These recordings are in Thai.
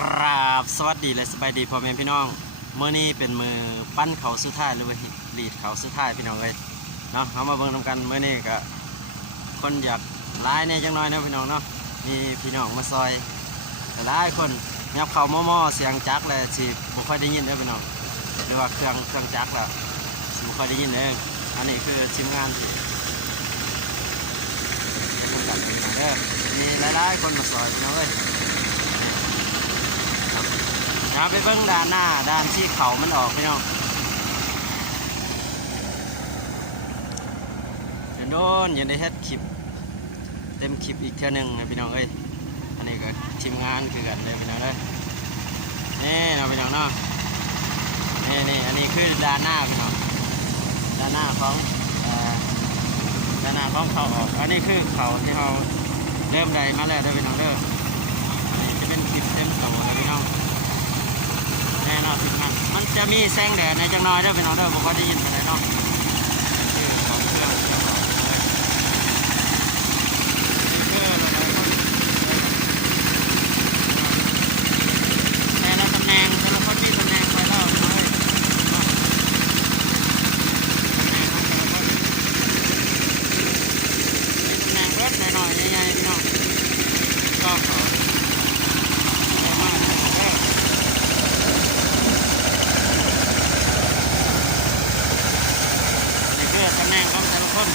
ครับสวัสดีและสบายดีพ่อแม่พี่น้องเมื่อนี้เป็นมือปั้นเขาสุดท้ายหรือว่าลีดเขาสุดท้ายพี่น้องเลยเนาะเอามาเบิ่งนำกันเมื่อนี้ก็คนอยากร้ายเนี่ยจังน้อยนะพี่น้องเนาะมีพี่น้องมาซอยแต่หลายคนยับเขาหม้อเสียงจักรเลยสิบุค่อยได้ยินเด้อพี่น้องหรือว่าเครื่องจักรอะสิบุค่อยได้ยินเด้ออันนี้คือทีมงานที่กำกับพี่น้องเด้อมีหลายๆคนมาซอยพี่น้องเลยไปเบิ้งด้านหน้าด้านที่เขามันออกพี่น้องเดี๋ยวโน่นยังได้เฮ็ดคลิปเต็มคลิปอีกเท่านึงนะพี่น้องเอ้ยอันนี้ก็ทีมงานคือกันเลยพี่น้องเลยนี่นะพี่น้องเนาะนี่อันนี้คือด้านหน้าพี่น้องด้านหน้าของเขาออกอันนี้คือเขาที่เราเริ่มได้มาแล้วด้วยพี่น้องเด้ออันนี้จะเป็นคลิปเต็มตัวเลยพี่น้องแน่นอนสิมันจะมีแสงแดดในจังน้อยด้วยพี่น้องเด้อผมก็ได้ยินอะไรเนาะคือของเครื่องแต่ละตำแหน่งแต่ละคนมีตำแหน่งไปแล้วพี่น้องเลยตำแหน่งเบิดหน่อยใหญ่ๆพี่น้องก็ขอตำแหน่งของแต่ละคน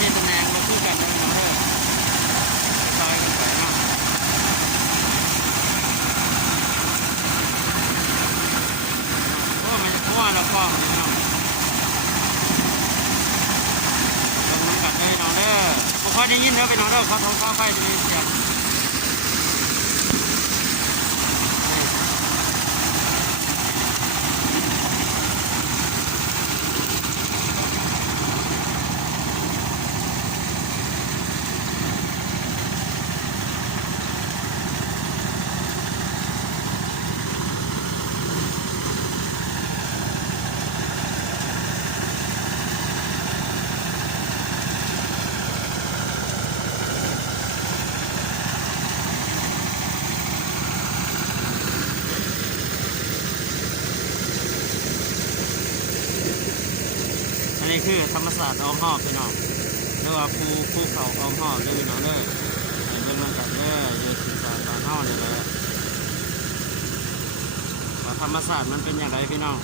ที่ตำแหน่งมาคู่กันนะเด้อซอยกันไปเนาะโอ้มันจะทั่วแล้วฟ้องเลยเนาะลงน้ำกัดเลยน้องเด้อผมค่อยได้ยินแล้วไปน้องเด้อเขาท้องฟ้าไฟจะมีเสียงนี่คือธรรมศาสตร์อ้อมหอบพี่น้องเรียกว่าภูเขาอ้อมหอบด้วยพี่น้องเด้อเรื่องกันเด้ออยู่ถึงสารบ้านเฮานี่แหละว่าธรรมศาสตร์มันเป็นอย่างไรพี่น้อง